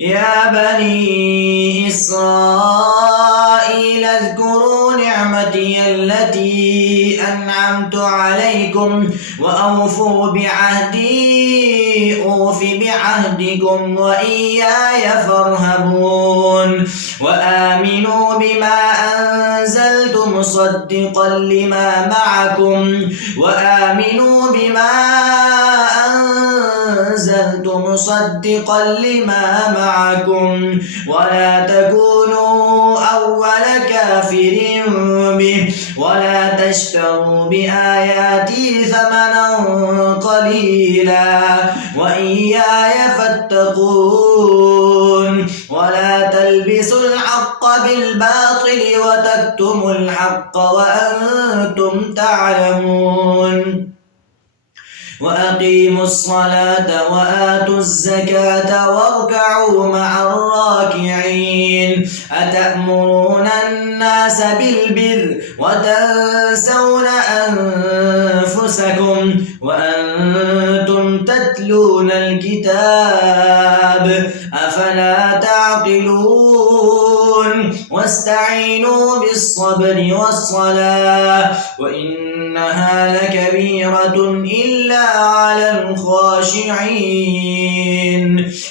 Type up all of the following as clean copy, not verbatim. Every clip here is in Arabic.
يا بني إسرائيل اذكروا نعمتي التي أنعمت عليكم وأوفوا بعهدي أوف بعهدكم وإياي فارهبون وآمنوا بما أنزلت مصدقا لما معكم ولا تكونوا أول كافر به ولا تشتروا بآياتي ثمنا قليلا وإياي فاتقون ولا تلبسوا الحق بالباطل وتكتموا الحق وأنتم تعلمون وأقيموا الصلاة وآتوا الزكاة واركعوا مع الراكعين أتأمرون الناس بالبر وتنسون أنفسكم وأنتم تتلون الكتاب أفلا تعقلون واستعينوا بالصبر والصلاة وإنها لكبيرة إلا على الخاشعين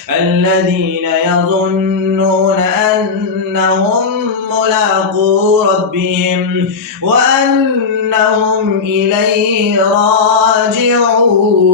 الذين يظنون أنهم ملاقو ربهم وأنهم إليه راجعون.